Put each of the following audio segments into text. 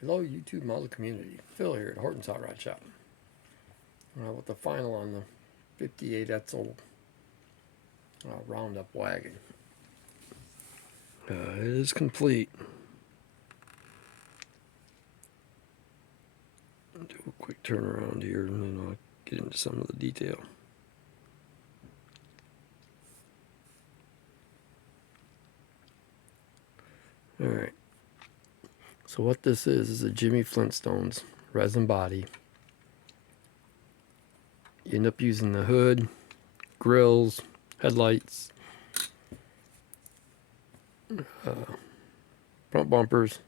Hello, YouTube model community. Phil here at Horton's Hot Rod Shop. With the final on the 58 Etzel Roundup wagon. It is complete. I'll do a quick turnaround here and then I'll get into some of the detail. Alright. So what this is a Jimmy Flintstone's resin body. You end up using the hood, grills, headlights, front bumpers,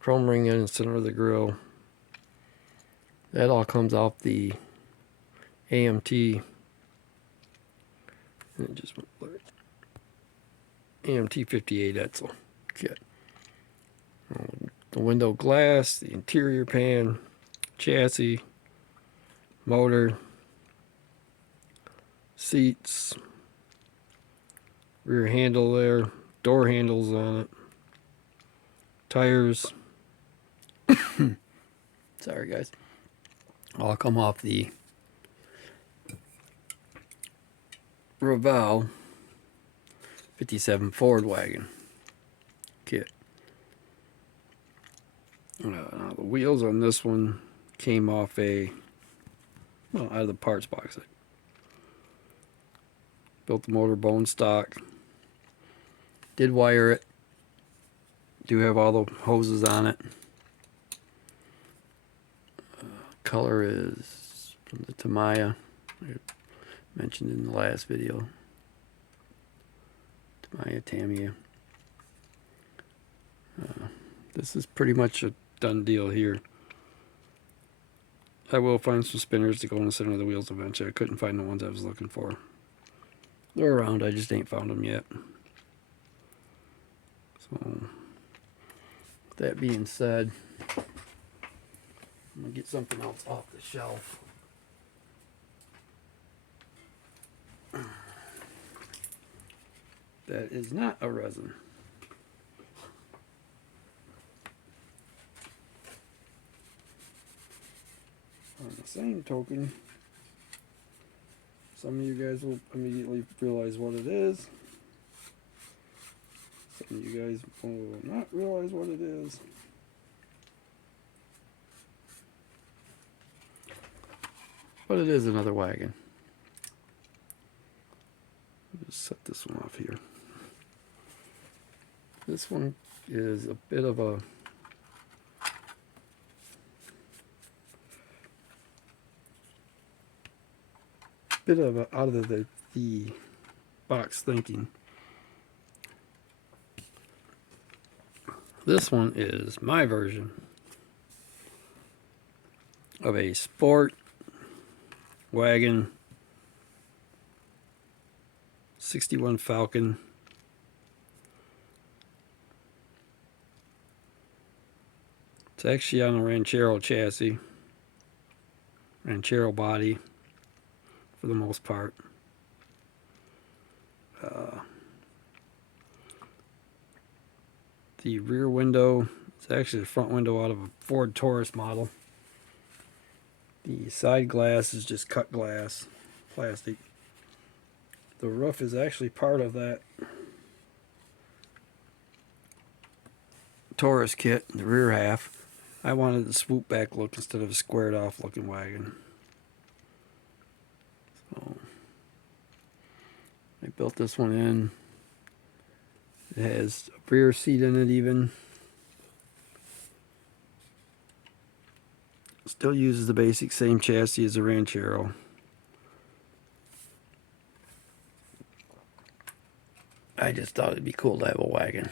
chrome ring in the center of the grill. That all comes off the AMT. And it just AMT 58 Etzel kit. The window glass, the interior pan, chassis, motor, seats, rear handle there, door handles on it, tires. Sorry guys. All come off the Raval 57 Ford wagon kit. Now the wheels on this one came off out of the parts box. I built the motor bone stock. Did wire it. Do have all the hoses on it. Color is from the Tamiya. I mentioned in the last video. Tamiya. This is pretty much a done deal here. I will find some spinners to go in the center of the wheels eventually. I couldn't find the ones I was looking for. They're around, I just ain't found them yet. So, with that being said, I'm going to get something else off the shelf. That is not a resin. On the same token, some of you guys will immediately realize what it is. Some of you guys will not realize what it is. But it is another wagon. I'll just set this one off here. This one is a bit of a out of the box thinking. This one is my version of a sport wagon 61 Falcon. It's actually on a Ranchero chassis, Ranchero body for the most part. The rear window is actually the front window out of a Ford Taurus model. The side glass is just cut glass, plastic. The roof is actually part of that Taurus kit, the rear half. I wanted the swoop back look instead of a squared off looking wagon. So I built this one in. It has a rear seat in it even. Still uses the basic same chassis as a Ranchero. I just thought it'd be cool to have a wagon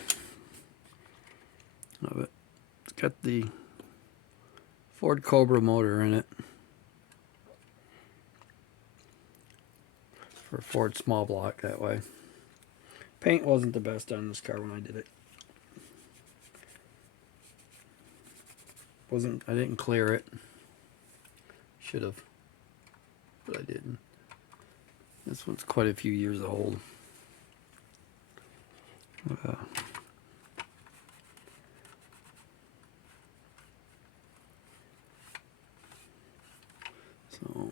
of it. It's got the Ford Cobra motor in it for a Ford small block that way. Paint wasn't the best on this car when I did it. I didn't clear it. Should have, but I didn't. This one's quite a few years old. So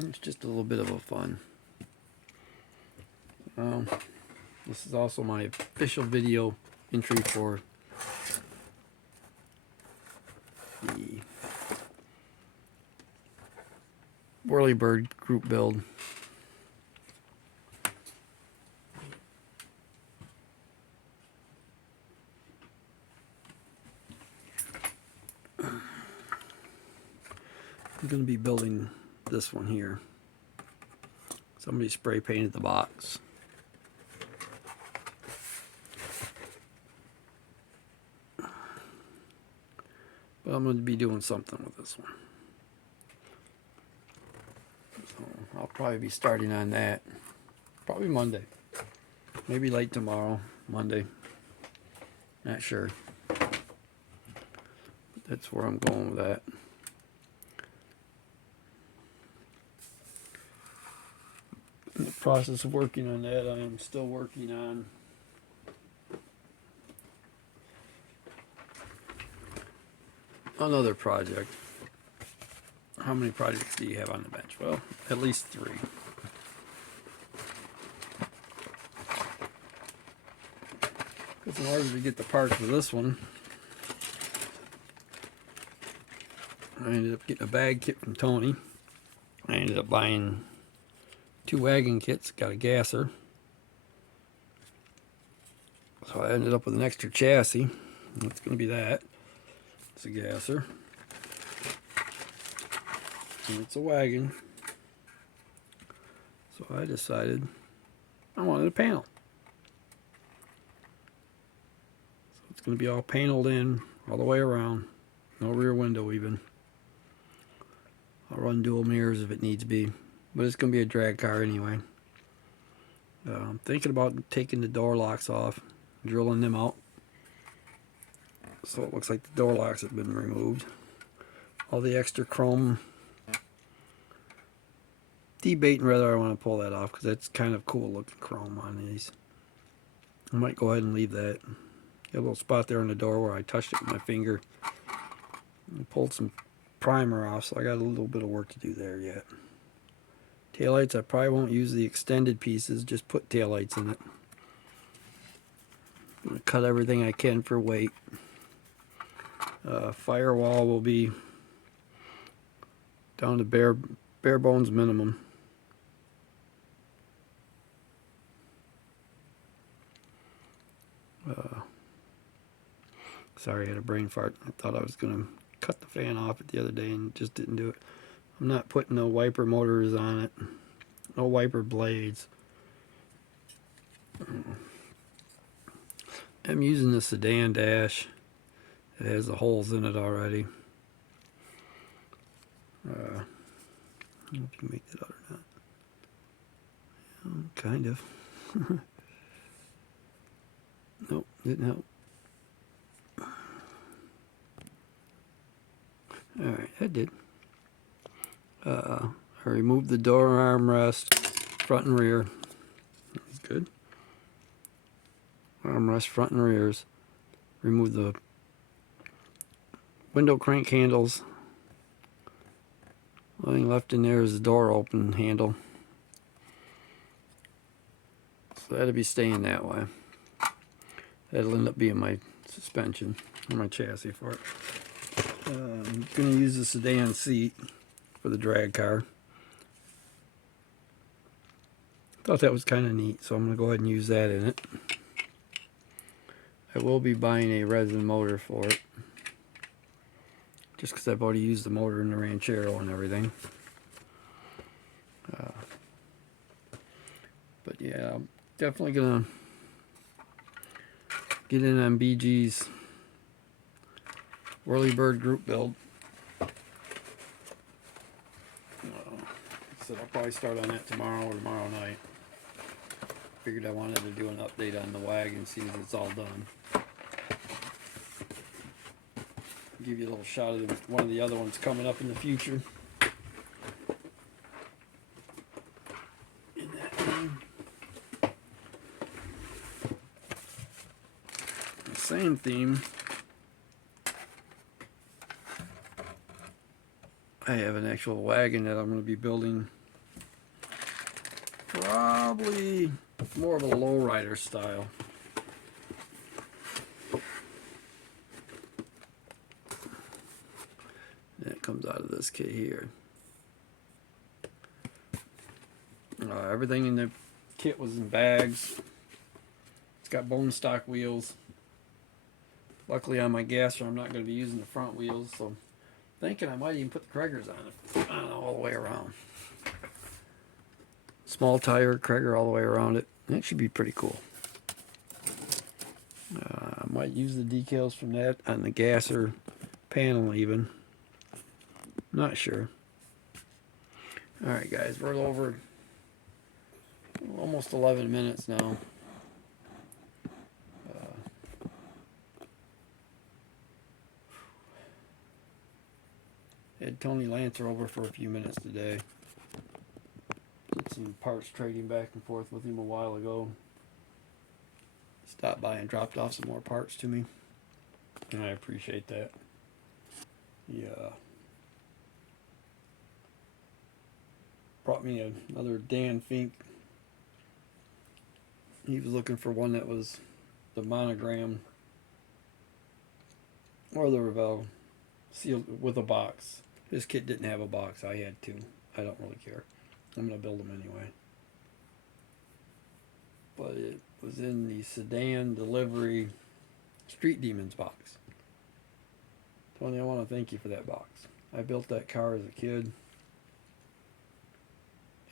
it's just a little bit of a fun. This is also my official video entry for the whirlybird group build. I'm going to be building this one here. Somebody spray painted the box. But I'm going to be doing something with this one. So I'll probably be starting on that probably Monday. Maybe late tomorrow, Monday. Not sure. But that's where I'm going with that. In the process of working on that, I am still working on another project. How many projects do you have on the bench? Well, at least 3. Because in order to get the parts for this one, I ended up getting a bag kit from Tony. I ended up buying 2 wagon kits, got a gasser. So I ended up with an extra chassis. That's going to be that. It's a gasser. And it's a wagon. So I decided I wanted a panel. So it's going to be all paneled in all the way around. No rear window even. I'll run dual mirrors if it needs be. But it's going to be a drag car anyway. I'm thinking about taking the door locks off, drilling them out. So it looks like the door locks have been removed. All the extra chrome. Debating whether I want to pull that off because that's kind of cool looking chrome on these. I might go ahead and leave that. Got a little spot there on the door where I touched it with my finger. I pulled some primer off, so I got a little bit of work to do there yet. Taillights, I probably won't use the extended pieces, just put taillights in it. I'm going to cut everything I can for weight. Firewall will be down to bare bones minimum. Sorry, I had a brain fart. I thought I was going to cut the fan off it the other day and just didn't do it. I'm not putting no wiper motors on it. No wiper blades. I'm using the sedan dash. It has the holes in it already. I don't know if you can make that out or not. Kind of. Nope, didn't help. Alright, that did. I removed the door armrest, front and rear. That's good. Armrest, front and rears. Remove the window crank handles. Only thing left in there is the door open handle. So that'll be staying that way. That'll end up being my suspension, or my chassis for it. I'm going to use the sedan seat for the drag car. Thought that was kind of neat, so I'm going to go ahead and use that in it. I will be buying a resin motor for it. Just because I've already used the motor in the Ranchero and everything. But yeah, I'm definitely going to get in on BG's whirlybird group build. So I'll probably start on that tomorrow or tomorrow night. Figured I wanted to do an update on the wagon, see if it's all done. Give you a little shot of one of the other ones coming up in the future. In that one. The same theme. I have an actual wagon that I'm going to be building. Probably more of a lowrider style. And it comes out of this kit here. Everything in the kit was in bags. It's got bone stock wheels. Luckily on my gasser I'm not going to be using the front wheels, so I'm thinking I might even put the Craigers on it. I don't know, all the way around. Small tire Craiger all the way around it. That should be pretty cool. I might use the decals from that on the gasser panel even. Not sure. Alright guys, we're over almost 11 minutes now. Had Tony Lancer over for a few minutes today. Did some parts trading back and forth with him a while ago. Stopped by and dropped off some more parts to me, and I appreciate that. Yeah. Brought me another Dan Fink. He was looking for one that was the monogram or the Revell sealed with a box. This kit didn't have a box. I had two. I don't really care. I'm going to build them anyway. But it was in the sedan delivery Street Demons box. Tony, I want to thank you for that box. I built that car as a kid.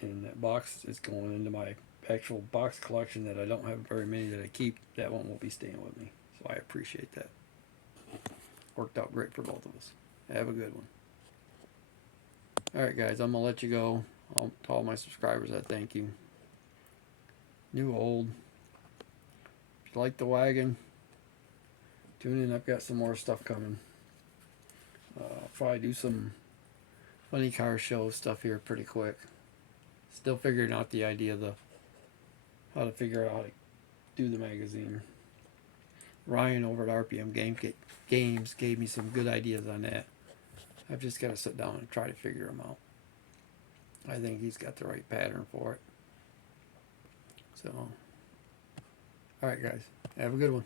And that box is going into my actual box collection that I don't have very many that I keep. That one will be staying with me. So I appreciate that. Worked out great for both of us. Have a good one. Alright guys, I'm going to let you go. To all my subscribers, I thank you. New, old. If you like the wagon, tune in. I've got some more stuff coming. I'll probably do some funny car show stuff here pretty quick. Still figuring out the idea of how to figure out how to do the magazine. Ryan over at RPM Games gave me some good ideas on that. I've just got to sit down and try to figure them out. I think he's got the right pattern for it. So, alright guys, have a good one.